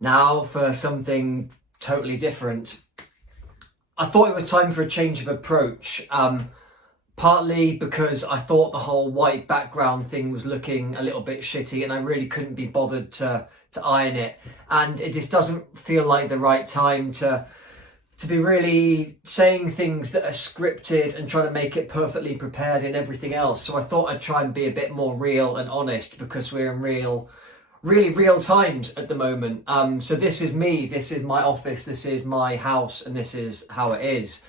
Now for something totally different. I thought it was time for a change of approach. Partly because I thought the whole white background thing was looking a little bit shitty and I really couldn't be bothered to iron it. And it just doesn't feel like the right time to be really saying things that are scripted and trying to make it perfectly prepared and everything else. So I thought I'd try and be a bit more real and honest because we're in really real times at the moment. So this is me, this is my office, this is my house, and this is how it is.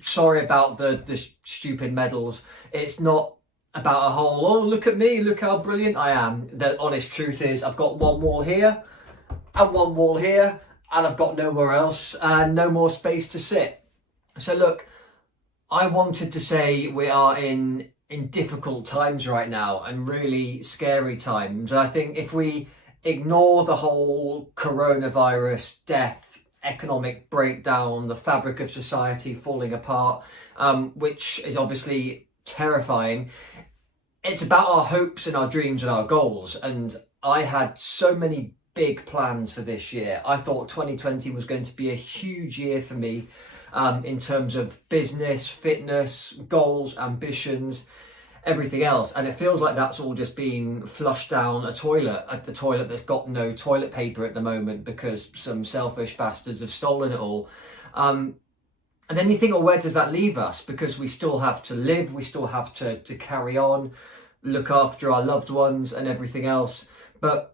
Sorry about the stupid medals. It's not about a whole, oh, look at me, look how brilliant I am. The honest truth is I've got one wall here and one wall here, and I've got nowhere else and no more space to sit. So look, I wanted to say we are in difficult times right now and really scary times. And I think if we ignore the whole coronavirus, death, economic breakdown, the fabric of society falling apart, which is obviously terrifying, it's about our hopes and our dreams and our goals. And I had so many big plans for this year. I thought 2020 was going to be a huge year for me in terms of business, fitness, goals, ambitions, everything else. And it feels like that's all just been flushed down a toilet that's got no toilet paper at the moment because some selfish bastards have stolen it all. And then you think, well, where does that leave us? Because we still have to live, we still have to carry on, look after our loved ones and everything else. But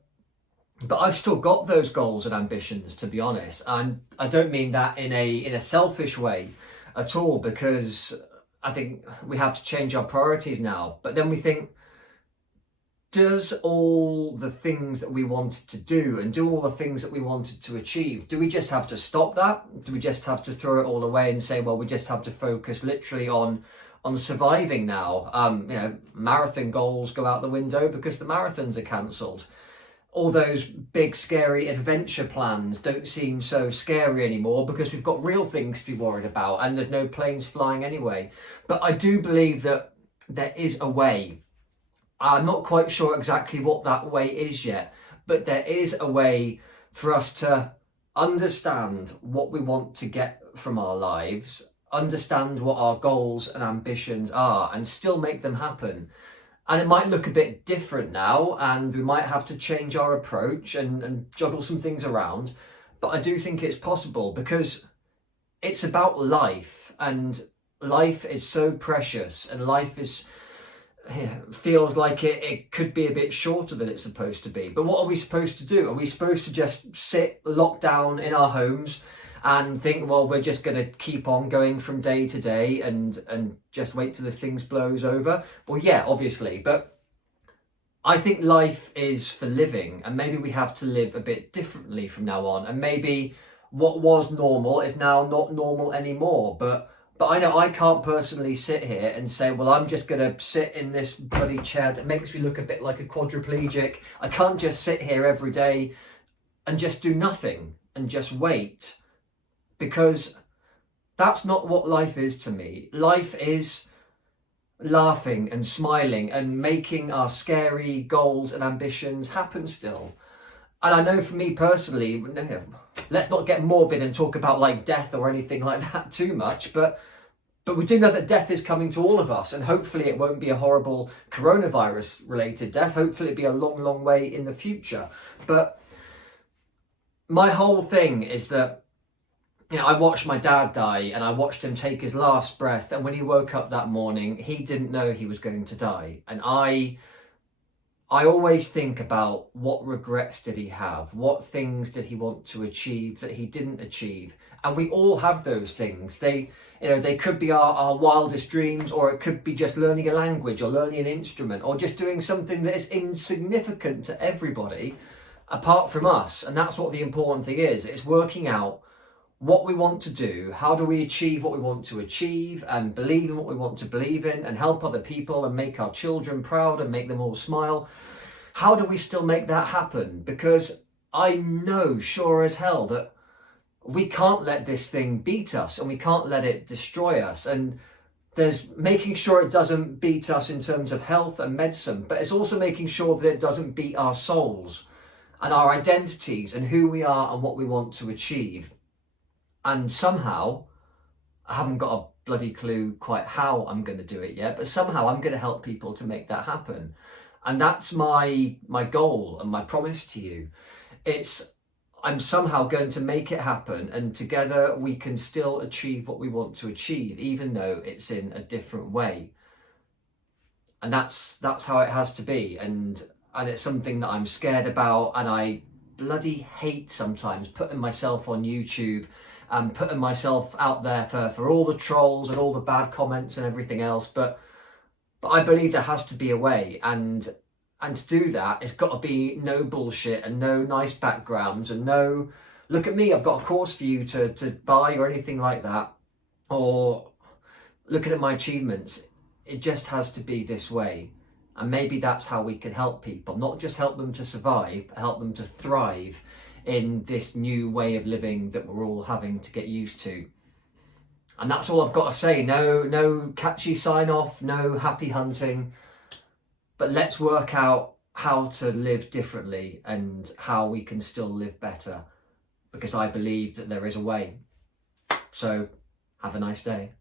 I've still got those goals and ambitions, to be honest. And I don't mean that in a selfish way at all, because I think we have to change our priorities now. But then we think, does all the things that we wanted to do and do all the things that we wanted to achieve, do we just have to stop that? Do we just have to throw it all away and say, well, we just have to focus literally on surviving now? Marathon goals go out the window because the marathons are cancelled. All those big scary adventure plans don't seem so scary anymore because we've got real things to be worried about and there's no planes flying anyway. But I do believe that there is a way. I'm not quite sure exactly what that way is yet, but there is a way for us to understand what we want to get from our lives, understand what our goals and ambitions are, and still make them happen. And it might look a bit different now, and we might have to change our approach and juggle some things around. But I do think it's possible because it's about life, and life is so precious, and life feels like it could be a bit shorter than it's supposed to be. But what are we supposed to do? Are we supposed to just sit locked down in our homes and think, well, we're just going to keep on going from day to day and just wait till this thing blows over? Well, yeah, obviously. But I think life is for living, and maybe we have to live a bit differently from now on. And maybe what was normal is now not normal anymore. But I know I can't personally sit here and say, well, I'm just going to sit in this bloody chair that makes me look a bit like a quadriplegic. I can't just sit here every day and just do nothing and just wait. Because that's not what life is to me. Life is laughing and smiling and making our scary goals and ambitions happen still. And I know for me personally, let's not get morbid and talk about like death or anything like that too much, but we do know that death is coming to all of us, and hopefully it won't be a horrible coronavirus related death. Hopefully it'll be a long way in the future. But my whole thing is that, I watched my dad die, and I watched him take his last breath. And when he woke up that morning, he didn't know he was going to die. And I always think about what regrets did he have? What things did he want to achieve that he didn't achieve? And we all have those things. They could be our wildest dreams, or it could be just learning a language or learning an instrument or just doing something that is insignificant to everybody apart from us. And that's what the important thing is. It's working out what we want to do, how do we achieve what we want to achieve and believe in what we want to believe in and help other people and make our children proud and make them all smile. How do we still make that happen? Because I know sure as hell that we can't let this thing beat us and we can't let it destroy us. And there's making sure it doesn't beat us in terms of health and medicine, but it's also making sure that it doesn't beat our souls and our identities and who we are and what we want to achieve. And somehow, I haven't got a bloody clue quite how I'm going to do it yet, but somehow I'm going to help people to make that happen. And that's my goal and my promise to you. I'm somehow going to make it happen, and together we can still achieve what we want to achieve, even though it's in a different way. And that's how it has to be. And it's something that I'm scared about, and I bloody hate sometimes putting myself on YouTube and putting myself out there for all the trolls and all the bad comments and everything else. But I believe there has to be a way, and to do that, it's got to be no bullshit and no nice backgrounds and no, look at me, I've got a course for you to buy or anything like that, or looking at my achievements. It just has to be this way. And maybe that's how we can help people, not just help them to survive, but help them to thrive in this new way of living that we're all having to get used to. And that's all I've got to say. No catchy sign off, no happy hunting. But let's work out how to live differently and how we can still live better, because I believe that there is a way. So have a nice day.